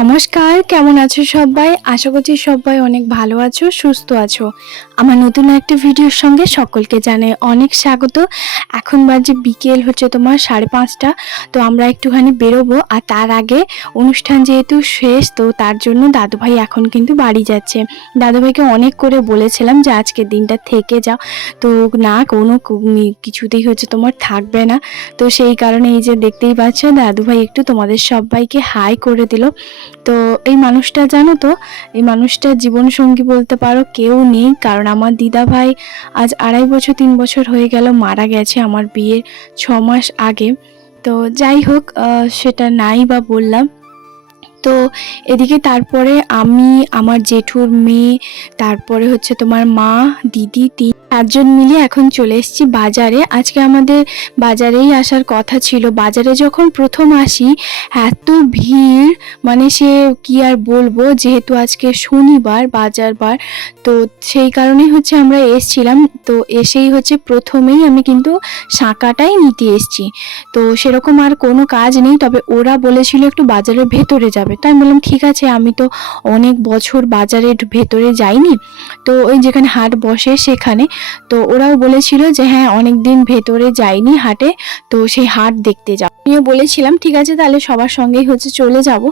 নমস্কার, কেমন আছো সবাই? আশা করছি সবাই অনেক ভালো আছো, সুস্থ আছো। আমার নতুন একটা ভিডিওর সঙ্গে সকলকে জানাই অনেক স্বাগত। এখন বাজে বিকেল হচ্ছে তোমার 5:30। তো আমরা একটুখানি বেরোবো, আর তার আগে অনুষ্ঠান যেহেতু শেষ, তো তার জন্য দাদুভাই এখন কিন্তু বাড়ি যাচ্ছে। দাদুভাইকে অনেক করে বলেছিলাম যে আজকের দিনটা থেকে যাও, তো না, কোনো কিছুতেই হচ্ছে তোমার থাকবে না। তো সেই কারণে এই যে দেখতেই পাচ্ছ, দাদুভাই একটু তোমাদের সবাইকে হাই করে দিল। তো এই মানুষটা জানো তো, এই মানুষটার জীবনসঙ্গী বলতে পারো কেউ নেই, কারণ আমার দিদা ভাই আজ 2.5 বছর 3 বছর হয়ে গেল মারা গেছে আমার বিয়ের 6 মাস আগে। তো যাই হোক, সেটা নাই বা বললাম। তো এদিকে তারপরে আমি, আমার জেঠুর মেয়ে, তারপরে হচ্ছে তোমার মা, দিদি, 4জন মিলে এখন চলে এসেছি বাজারে। আজকে আমাদের বাজারেই আসার কথা ছিল। বাজারে যখন প্রথম আসি এত ভিড়, মানে সে কি আর বলবো, যেহেতু আজকে শনিবার বাজার বার, তো সেই কারণেই হচ্ছে আমরা এসছিলাম। তো এসেই হচ্ছে প্রথমেই আমি কিন্তু শাঁকাটাই নিতে এসছি। তো সেরকম আর কোনো কাজ নেই, তবে ওরা বলেছিল একটু বাজারের ভেতরে যাবে। তাই বললাম ঠিক আছে, আমি তো অনেক বছর বাজারের ভেতরে যাইনি, তো ওই যেখানে হাট বসে সেখানে। তো ওরাও বলেছিল যে হ্যাঁ, অনেক দিন ভেতরে যাইনি হাটে, তো সেই হাট দেখতে যাও। আমিও বলেছিলাম ঠিক আছে, তাহলে সবার সঙ্গেই হচ্ছে চলে যাব।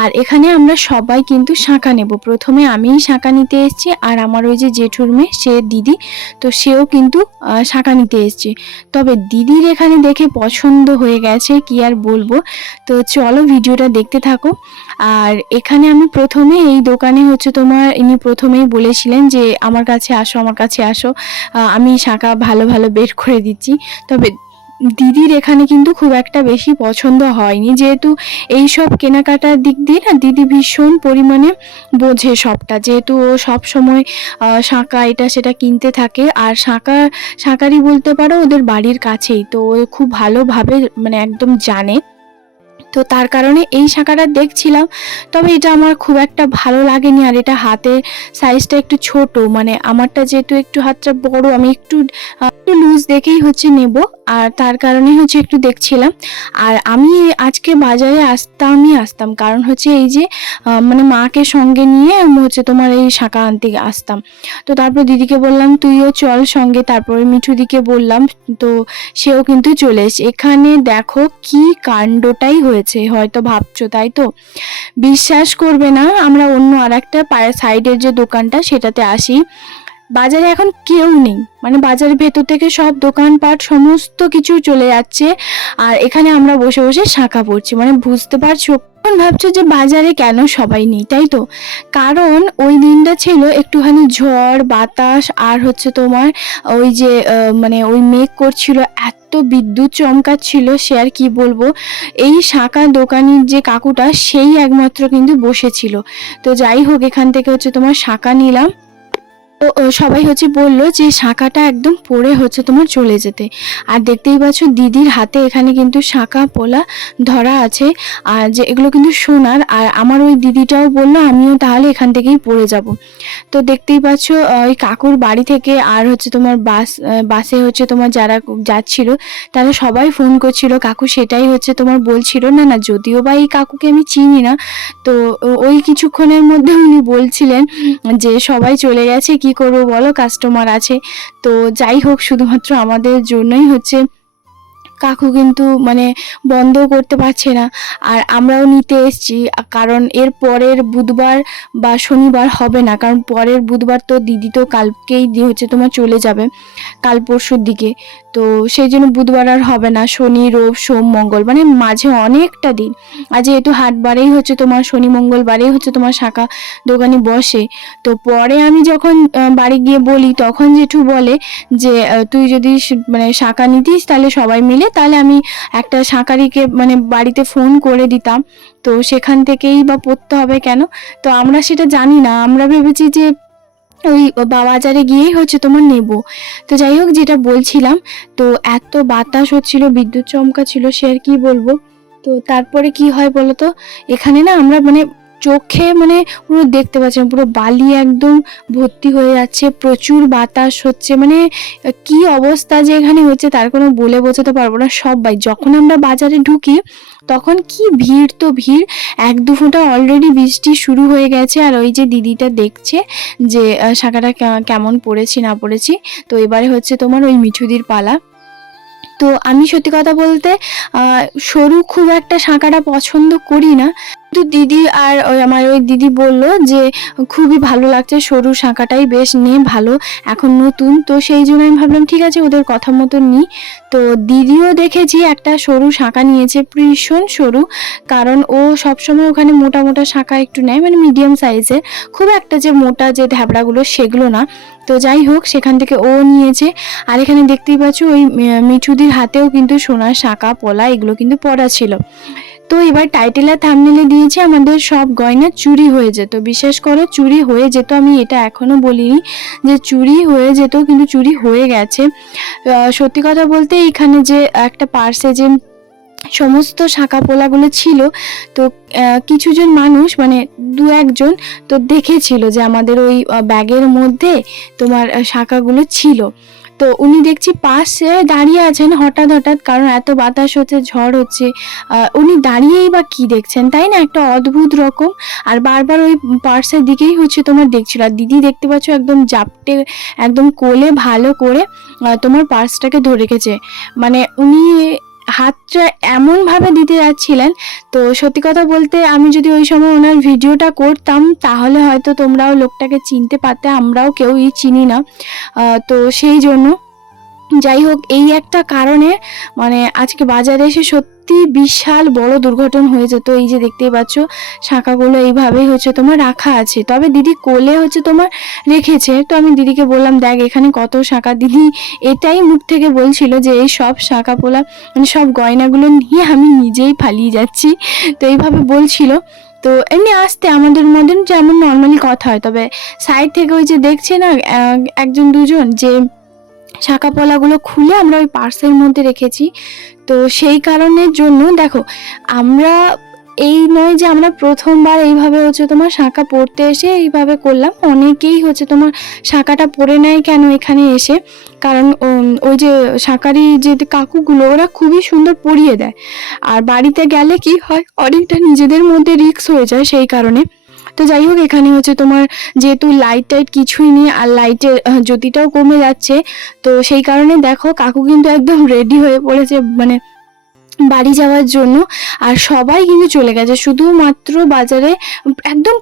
আর এখানে আমরা সবাই কিন্তু শাঁখা নেব। প্রথমে আমিই শাঁখা নিতে এসেছি, আর আমার ওই যে জেঠুর মেয়ে, সে দিদি, তো সেও কিন্তু শাঁখা নিতে এসেছে। তবে দিদির এখানে দেখে পছন্দ হয়ে গেছে, কি আর বলবো। তো চলো ভিডিওটা দেখতে থাকো। আর এখানে আমি প্রথমে এই দোকানে হচ্ছে তোমার, ইনি প্রথমেই বলেছিলেন যে আমার কাছে আসো, আমার কাছে আসো, আমি শাঁখা ভালো ভালো বের করে দিচ্ছি। তবে দিদির এখানে কিন্তু খুব একটা বেশি পছন্দ হয়নি, যেহেতু এই সব কেনাকাটার দিক দিয়ে না দিদি ভীষণ পরিমাণে বোঝে সবটা, যেহেতু ও সব সময় শাঁখা এটা সেটা কিনতে থাকে। আর শাঁখারই বলতে পারো ওদের বাড়ির কাছেই, তো ও খুব ভালোভাবে মানে একদম জানে। তো তার কারণে এই শাঁখাটা দেখছিলাম, তবে এটা আমার খুব একটা ভালো লাগেনি। আর এটা হাতের সাইজটা একটু ছোট, মানে আমারটা যেহেতু একটু হাতটা বড়, আমি একটু লুজ দেখেই হচ্ছে নেব, আর তার কারণে হচ্ছে একটু দেখছিলাম। আর আমি আজকে বাজারে আসতাম, কারণ হচ্ছে এই যে মানে মাকে সঙ্গে নিয়ে হচ্ছে তোমার এই শাঁখা আনতে আসতাম। তো তারপর দিদিকে বললাম তুইও চল সঙ্গে, তারপরে মিঠুদিকে বললাম, তো সেও কিন্তু চলে এসেছে। এখানে দেখো কি কাণ্ডটাই হয়েছে, হয়তো ভাবছো, তাই তো? বিশ্বাস করবে না, আমরা অন্য আর একটা সাইডের যে দোকানটা সেটাতে আসি। বাজারে এখন কেউ নেই, মানে বাজারের ভেতর থেকে সব দোকানপাট সমস্ত কিছু চলে যাচ্ছে, আর এখানে আমরা বসে বসে শাঁখা পড়ছি। মানে বুঝতে পারছো? এখন ভাবছো যে বাজারে কেন সবাই নেই, তাই তো? কারণ ওই দিনটা ছিল একটুখানি ঝড় বাতাস, আর হচ্ছে তোমার ওই যে মানে ওই মেঘ করছিল, এত বিদ্যুৎ চমকাচ্ছিল, সে আর কি বলবো। এই শাঁখা দোকানির যে কাকুটা, সেই একমাত্র কিন্তু বসেছিল। তো যাই হোক, এখান থেকে হচ্ছে তোমার শাঁখা নিলাম। তো সবাই হচ্ছে বললো যে শাঁখাটা একদম পরে হচ্ছে তোমার চলে যেতে। আর দেখতেই পাচ্ছ দিদির হাতে এখানে কিন্তু শাঁখা পোলা ধরা আছে, আর যে এগুলো কিন্তু সোনার। আর আমার ওই দিদিটাও বললো আমিও তাহলে এখান থেকেই পরে যাব। তো দেখতেই পাচ্ছ ওই কাকুর বাড়ি থেকে, আর হচ্ছে তোমার বাসে হচ্ছে তোমার যারা যাচ্ছিল তারা সবাই ফোন করছিল, কাকু সেটাই হচ্ছে তোমার বলছিল। না না, যদিও বা এই কাকুকে আমি চিনি না, তো ওই কিছুক্ষণের মধ্যে উনি বলছিলেন যে সবাই চলে গেছে, কি করবো বলো, কাস্টমার আছে। তো যাই হোক, শুধুমাত্র আমাদের জন্যই হচ্ছে কাকু কিন্তু মানে বন্ধ করতে পারছে না। আর আমরাও নিতে এসেছি, কারণ এর পরের বুধবার বা শনিবার হবে না, কারণ পরের বুধবার তো দিদি তো কালকেই হচ্ছে তোমার চলে যাবে, কাল পরশুর দিকে। তো সেই জন্য বুধবার আর হবে না, শনি রোব সোম মঙ্গল, মানে মাঝে অনেকটা দিন। আর যেহেতু হাটবারেই হচ্ছে তোমার শনি মঙ্গলবারেই হচ্ছে তোমার শাঁখা দোকানি বসে। তো পরে আমি যখন বাড়ি গিয়ে বলি, তখন জেঠু বলে যে তুই যদি মানে শাঁখা নিতিস তাহলে সবাই মিলে, তাহলে আমি একটা শাঁখারিকে মানে বাড়িতে ফোন করে দিতাম, তো সেখান থেকেই বা পড়তে হবে কেন। তো আমরা সেটা জানি না, আমরা ভেবেছি যে ওই বাজারে গিয়েই হচ্ছে তোমার নেব। তো যাই হোক, যেটা বলছিলাম, তো এত বাতাস হচ্ছিল, বিদ্যুৎ চমকা ছিল, সে আর কি বলবো। তো তারপরে কি হয় বলো তো, এখানে না আমরা মানে চোখে মানে পুরো দেখতে পাচ্ছি না, পুরো বালি একদম ভর্তি হয়ে যাচ্ছে, প্রচুর বাতাস হচ্ছে, মানে কি অবস্থা যে এখানে হচ্ছে তার কোনো বলে বোঝাতে পারবো না। সবাই যখন আমরা বাজারে ঢুকি তখন কি ভিড় তো ভিড়, 1-2 ফোঁটা অলরেডি বৃষ্টি শুরু হয়ে গেছে। আর ওই যে দিদিটা দেখছে যে শাঁখাটা কেমন পড়েছি না পড়েছি। তো এবারে হচ্ছে তোমার ওই মিঠুদির পালা। তো আমি সত্যি কথা বলতে সরু খুব একটা শাঁখাটা পছন্দ করি না, কিন্তু দিদি আর আমার ওই দিদি বলল যে খুবই ভালো লাগছে, সরু শাঁখাটাই বেশ নে ভালো, এখন নতুন। তো সেই জন্য আমি ভাবলাম ঠিক আছে ওদের কথা মতো নিই। তো দিদিও দেখেছি একটা সরু শাঁখা নিয়েছে, ভীষণ সরু, কারণ ও সবসময় ওখানে মোটা মোটা শাঁখা একটু নেয়, মানে মিডিয়াম সাইজের, খুব একটা যে মোটা যে ধ্যাবড়াগুলো সেগুলো না। তো যাই হোক সেখান থেকে ও নিয়েছে। আর এখানে দেখতেই পাচ্ছ ওই মিঠুদির হাতেও কিন্তু সোনার শাঁখা পলা এগুলো কিন্তু পরা ছিল। তো এবার টাইটেল আর থাম্বনেলে দিয়েছে আমাদের সব গয়না চুরি হয়ে যেত, বিশ্বাস করো চুরি হয়ে যেত, আমি এটা এখনো বলিনি যে চুরি হয়ে যেত, কিন্তু চুরি হয়ে গেছে। সত্যি কথা বলতে এখানে যে একটা পার্সে যে সমস্ত শাঁখা পোলাগুলো ছিল, তো কিছুজন মানুষ মানে 2-1 জন তো দেখেছিল যে আমাদের ওই ব্যাগের মধ্যে তোমার শাঁখাগুলো ছিল। তো উনি দেখছি পাশে দাঁড়িয়ে আছেন হঠাৎ, কারণ এত বাতাস হচ্ছে, ঝড় হচ্ছে, উনি দাঁড়িয়েই বা কি দেখছেন তাই না, একটা অদ্ভুত রকম। আর বারবার ওই পার্সের দিকেই হচ্ছে তোমার দেখছিল। আর দিদি দেখতে পাচ্ছ একদম জাপটে একদম কোলে ভালো করে তোমার পার্সটাকে ধরে রেখেছে, মানে উনি হাতটা এমনভাবে দিতে যাচ্ছিলেন। তো সত্যি কথা বলতে আমি যদি ওই সময় ওনার ভিডিওটা করতাম তাহলে হয়তো তোমরাও লোকটাকে চিনতে পারতে, আমরাও কেউই চিনি না। তো সেই জন্য যাই হোক এই একটা কারণে মানে আজকে বাজারে এসে সত্যি বিশাল বড় দুর্ঘটনা হয়ে যেত। এই যে দেখতেই পাচ্ছ শাঁখাগুলো এইভাবেই হচ্ছে তোমার রাখা আছে, তবে দিদি কোলে হচ্ছে তোমার রেখেছে। তো আমি দিদিকে বললাম দেখ এখানে কত শাঁখা, দিদি এটাই মুখ থেকে বলছিল যে এই সব শাঁখা পোলা মানে সব গয়নাগুলো নিয়ে আমি নিজেই পালিয়ে যাচ্ছি, তো এইভাবে বলছিল। তো এমনি আসতে আমাদের মধ্যে যেমন নর্মালি কথা হয়, তবে সাইড থেকে ওই যে দেখছে না 1-2 জন যে শাঁখা পলাগুলো খুলে আমরা ওই পার্সের মধ্যে রেখেছি। তো সেই কারণের জন্য দেখো আমরা এই নয় যে আমরা প্রথমবার এইভাবে হচ্ছে তোমার শাঁখা পরতে এসে এইভাবে করলাম, অনেকেই হচ্ছে তোমার শাঁখাটা পরে নেয় কেন এখানে এসে, কারণ ওই যে শাঁখারি যে কাকুগুলো ওরা খুবই সুন্দর পরিয়ে দেয়, আর বাড়িতে গেলে কি হয় অনেকটা নিজেদের মধ্যে রিস্ক হয়ে যায় সেই কারণে। তো যাই হোক এখানে হচ্ছে তোমার যেহেতু লাইট টাইট কিছুই নেই আর লাইটের জ্যোতিটাও কমে যাচ্ছে, তো সেই কারণে দেখো কাকু কিন্তু একদম রেডি হয়ে পড়েছে মানে বাড়ি যাওয়ার জন্য। আর সবাই কিন্তু চলে গেছে, শুধুমাত্র বাজারে একদম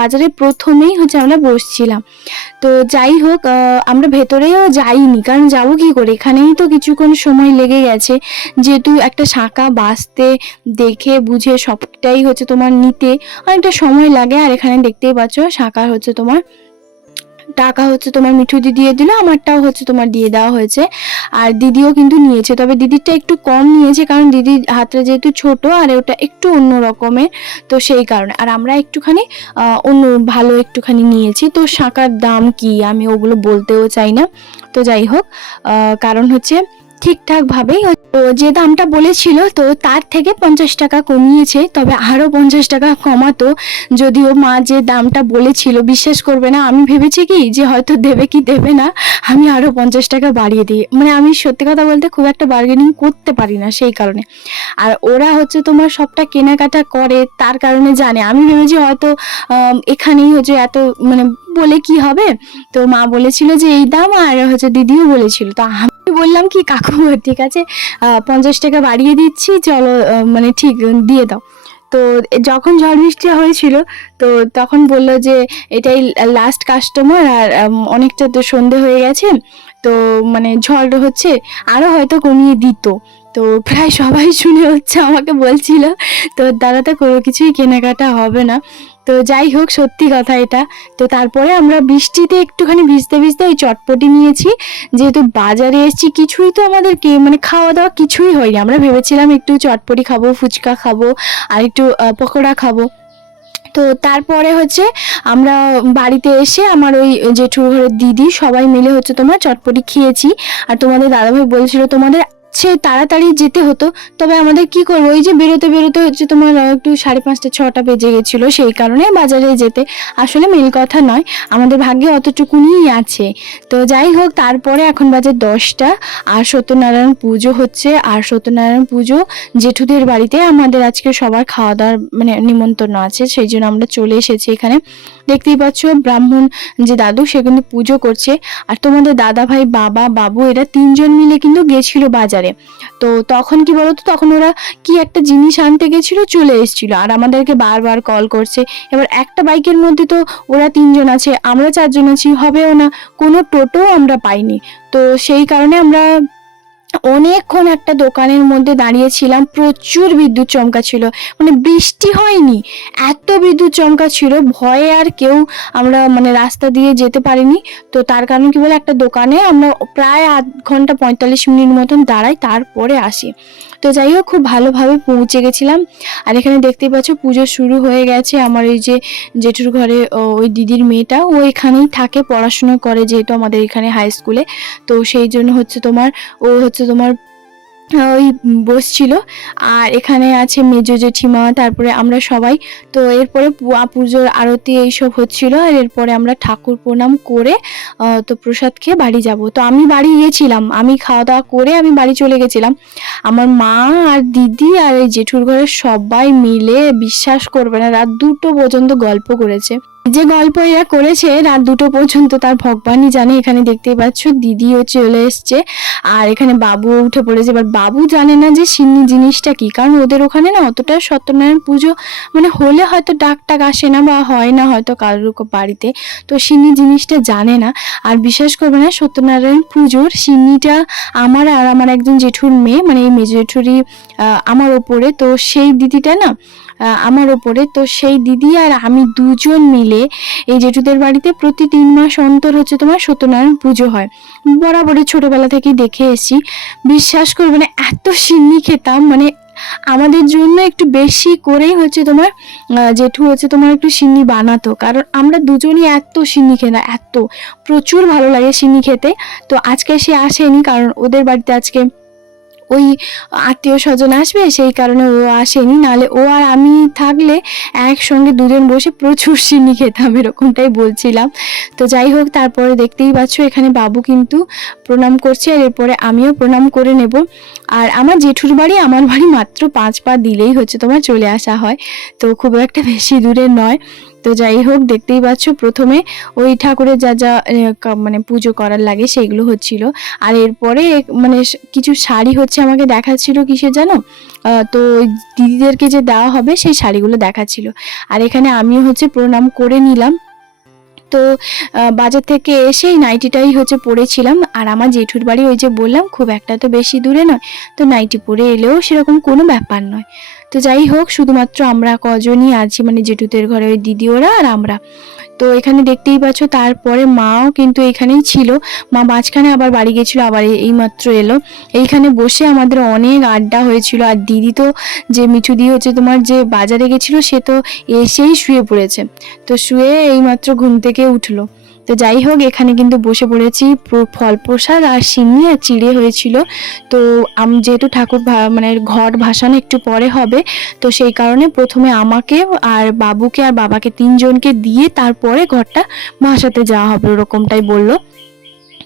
বাজারে প্রথমেই হচ্ছে আমরা বসছিলাম। তো যাই হোক আমরা ভেতরেও যাইনি, কারণ যাবো কি করে, এখানেই তো কিছুক্ষণ সময় লেগে গেছে, যেহেতু একটা শাঁখা বাছতে দেখে বুঝে সবটাই হচ্ছে তোমার নিতে অনেকটা সময় লাগে। আর এখানে দেখতেই পাচ্ছ শাঁখা হচ্ছে তোমার টাকা হচ্ছে তোমার মিঠুদি দিয়ে দিল, আমারটাও হচ্ছে তোমার দিয়ে দেওয়া হয়েছে। আর দিদিও কিন্তু নিয়েছে, তবে দিদিরটা একটু কম নিয়েছে কারণ দিদির হাতটা যেহেতু ছোট আর ওটা একটু অন্য রকমের, তো সেই কারণে। আর আমরা একটুখানি অন্য ভালো একটুখানি নিয়েছি। তো শাঁখার দাম কি আমি ওগুলো বলতেও চাই না, তো যাই হোক কারণ হচ্ছে ঠিকঠাক ভাবেই যে দামটা বলেছিল তো তার থেকে 50 টাকা কমিয়েছে, তবে আরো 50 টাকা কমাতো যদিও মা যে দামটা বলেছিল, বিশ্বাস করবে না আমি ভেবেছি কি যে হয়তো দেবে কি দেবে না, আমি আরো 50 টাকা বাড়িয়ে দিই, মানে আমি সত্যি কথা বলতে খুব একটা বার্গেনিং করতে পারি না সেই কারণে। আর ওরা হচ্ছে তোমার সবটা কেনাকাটা করে তার কারণে জানে, আমি ভেবেছি হয়তো এখানেই হচ্ছে এত মানে বলে কি হবে, তো মা বলেছিল যে এই দাম, আর হচ্ছে দিদিও বলেছিল। তো আমি বললাম কি কাকু ঠিক আছে 50 টাকা বাড়িয়ে দিচ্ছি চলো, মানে ঠিক দিয়ে দাও। তো যখন ঝড় বৃষ্টি হয়েছিল তো তখন বললো যে এটাই লাস্ট কাস্টমার, আর অনেকটা তো সন্ধে হয়ে গেছে, তো মানে ঝড় হচ্ছে আরো হয়তো কমিয়ে দিত। তো প্রায় সবাই শুনে হচ্ছে আমাকে বলছিল তোর দ্বারা তো কোনো কিছুই কেনাকাটা হবে না। তো যাই হোক সত্যি কথা এটা। তো তারপরে আমরা বৃষ্টিতে একটুখানি ভিজতে ভিজতে ওই চটপটি নিয়েছি, যেহেতু বাজারে এসেছি কিছুই তো আমাদেরকে মানে খাওয়া দাওয়া কিছুই হয়নি, আমরা ভেবেছিলাম একটু চটপটি খাবো, ফুচকা খাবো আর একটু পকোড়া খাবো। তো তারপরে হচ্ছে আমরা বাড়িতে এসে আমার ওই জেঠুর ঘরের দিদি সবাই মিলে হচ্ছে তোমার চটপটি খেয়েছি। আর তোমাদের দাদাভাই বলছিল তোমাদের সে তাড়াতাড়ি যেতে হতো। তবে আমাদের কি করবো, ওই যে বেরোতে বেরোতে হচ্ছে তোমার একটু 5:30-6টা বেজে গেছিলো, সেই কারণে বাজারে যেতে আসলে মেন কথা নয়, আমাদের ভাগ্যে অতটুকুনি আছে। তো যাই হোক, তারপরে এখন বাজে 10টা, আর সত্যনারায়ণ পুজো হচ্ছে। আর সত্যনারায়ণ পুজো জেঠুদের বাড়িতে আমাদের আজকে সবার খাওয়া দাওয়ার মানে নিমন্ত্রণ আছে, সেই জন্য আমরা চলে এসেছি এখানে। দেখতেই পাচ্ছ ব্রাহ্মণ যে দাদু, সে কিন্তু পুজো করছে। আর তোমাদের দাদা ভাই, বাবা, বাবু এরা 3জন মিলে কিন্তু গেছিল বাজারে। তো তখন কি বলতো, তখন ওরা কি একটা জিনিস আনতে গেছিল, চলে এসেছিল আর আমাদেরকে বারবার কল করছে। এবার একটা বাইকের মধ্যে তো ওরা 3জন আছে, আমরা 4জন আছি, হবেও না, কোনো টোটো আমরা পাইনি। তো সেই কারণে আমরা অনেকক্ষণ একটা দোকানের মধ্যে দাঁড়িয়েছিলাম। প্রচুর বিদ্যুৎ চমকা ছিল, মানে বৃষ্টি হয়নি, এত বিদ্যুৎ চমকা ছিল, ভয়ে আর কেউ আমরা মানে রাস্তা দিয়ে যেতে পারিনি। তো তার কারণে কি বলে, একটা দোকানে আমরা প্রায় আধ ঘন্টা 45 মিনিট মতন দাঁড়াই, তারপরে আসি। তো যাই হোক, খুব ভালোভাবে পৌঁছে গেছিলাম। আর এখানে দেখতেই পাচ্ছ পুজো শুরু হয়ে গেছে। আমার এই যে জেঠুর ঘরে ওই দিদির মেয়েটা, ও এখানেই থাকে, পড়াশোনা করে যেহেতু আমাদের এখানে হাই স্কুলে। তো সেই জন্য হচ্ছে তোমার ও হচ্ছে তোমার ওই বসছিল। আর এখানে আছে মেজো জেঠিমা, তারপরে আমরা সবাই। তো এরপরে পুজোর আরতি এইসব হচ্ছিল। আর এরপরে আমরা ঠাকুর প্রণাম করে তো প্রসাদ খেয়ে বাড়ি যাব। তো আমি বাড়ি গিয়েছিলাম, আমি খাওয়া দাওয়া করে আমি বাড়ি চলে গেছিলাম। আমার মা আর দিদি আর এই জেঠুর ঘরের সবাই মিলে, বিশ্বাস করবে না, রাত 2টো পর্যন্ত গল্প করেছে। যে গল্প এরা করেছে রাত 2টো পর্যন্ত, তার ভগবানই জানে। এখানে দেখতেই পাচ্ছ দিদিও চলে এসছে, আর এখানে বাবুও উঠে পড়েছে। এবার বাবু জানে না যে সিন্নি জিনিসটা কি, কারণ ওদের ওখানে না অতটা সত্যনারায়ণ পুজো মানে হলে হয়তো ডাক টাক আসে না, বা হয় না হয়তো কারোর বাড়িতে, তো সিন্নি জিনিসটা জানে না। আর বিশ্বাস করবে না, সত্যনারায়ণ পুজোর সিন্নিটা আমার আর আমার একজন জেঠুর মেয়ে, মানে এই মেজো জেঠুরই আমার ওপরে, তো সেই দিদিটা না আমার ওপরে, তো সেই দিদি আর আমি 2জন মিলে এই জেঠুদের বাড়িতে প্রতি 3 মাস অন্তর হচ্ছে তোমার সত্যনারায়ণ পুজো হয়। বরাবরই ছোটবেলা থেকেই দেখে এসেছি। বিশ্বাস করবে না, এত সিন্নি খেতাম, মানে আমাদের জন্য একটু বেশি করেই হচ্ছে তোমার জেঠু হচ্ছে তোমার একটু সিন্নি বানাতো, কারণ আমরা 2জনই এত সিন্নি খেতাম, এত প্রচুর ভালো লাগে সিন্নি খেতে। তো আজকে সে আসেনি, কারণ ওদের বাড়িতে আজকে ওই আত্মীয় স্বজন আসবে, সেই কারণে ও আসেনি, নাহলে ও আর আমি থাকলে একসঙ্গে 2জন বসে প্রচুর সিন্নি খেতাম, এরকমটাই বলছিলাম। তো যাই হোক, তারপরে দেখতেই পাচ্ছ এখানে বাবু কিন্তু প্রণাম করছে, আর এরপরে আমিও প্রণাম করে নেব। আর আমার জেঠুর বাড়ি আমার বাড়ি মাত্র 5 পা দিলেই হচ্ছে তোমার চলে আসা হয়, তো খুব একটা বেশি দূরে নয়। তো যাই হোক, দেখতেই পাচ্ছ প্রথমে ওই ঠাকুরের যা যা মানে পুজো করার লাগে সেইগুলো হচ্ছিল। আর এরপরে মানে কিছু শাড়ি হচ্ছে আমাকে দেখাচ্ছিল, কিসের জানো, তো দিদিদেরকে যে দেওয়া হবে সেই শাড়িগুলো দেখাচ্ছিল। আর এখানে আমিও হচ্ছে প্রণাম করে নিলাম। তো বাজার থেকে এসে এই নাইটিটাই হচ্ছে পরেছিলাম। আর আমার জেঠুর বাড়ি ওই যে বললাম খুব একটা তো বেশি দূরে নয়, তো নাইটি পরে এলেও সেরকম কোনো ব্যাপার নয়। তো যাই হোক, শুধুমাত্র আমরা কজনই আছি, মানে জেঠুদের ঘরে ওই দিদি ওরা আর আমরা। তো এখানে দেখতেই পাচ্ছ, তারপরে মাও কিন্তু এখানেই ছিল। মা মাঝখানে আবার বাড়ি গেছিল, আবার এইমাত্র এলো। এইখানে বসে আমাদের অনেক আড্ডা হয়েছিল। আর দিদি তো, যে মিঠু দি হচ্ছে তোমার যে বাজারে গেছিল, সে তো এসেই শুয়ে পড়েছে। তো শুয়ে এইমাত্র ঘুম থেকে উঠলো। তো যাই হোক, এখানে কিন্তু বসে পড়েছি, ফল প্রসাদ আর সিন্নি আর চিড়ে হয়েছিল। তো যেহেতু ঠাকুর মানে ঘট ভাসানো একটু পরে হবে, তো সেই কারণে প্রথমে আমাকে আর বাবুকে আর বাবাকে 3জনকে দিয়ে তারপরে ঘরটা ভাসাতে যাওয়া হবে, ওরকমটাই বললো।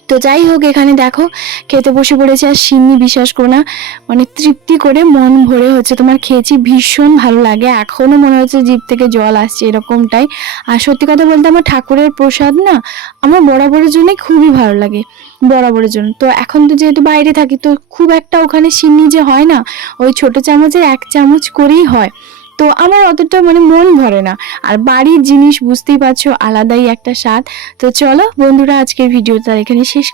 তো যাই হোক, এখানে দেখো খেতে বসে পড়েছে। আর সিন্নি বিশ্বাস করো না, মানে তৃপ্তি করে মন ভরে হচ্ছে তোমার খেয়েছি, ভীষণ ভালো লাগে, এখনো মনে হচ্ছে জিভ থেকে জল আসছে, এরকমটাই। আর সত্যি কথা বলতে আমার ঠাকুরের প্রসাদ না আমার বরাবরের জন্য খুবই ভালো লাগে, বরাবরের জন্য। তো এখন তো যেহেতু বাইরে থাকি, তো খুব একটা ওখানে সিন্নি যে হয় না, ওই ছোট চামচের 1 চামচ করেই হয়, তো আমার অতটা মানে মন ভরে না। আর বাড়ির জিনিস বুঝতেই পারছো, আলাদাই একটা স্বাদ। তো চলো বন্ধুরা, আজকের ভিডিওটা এখানে শেষ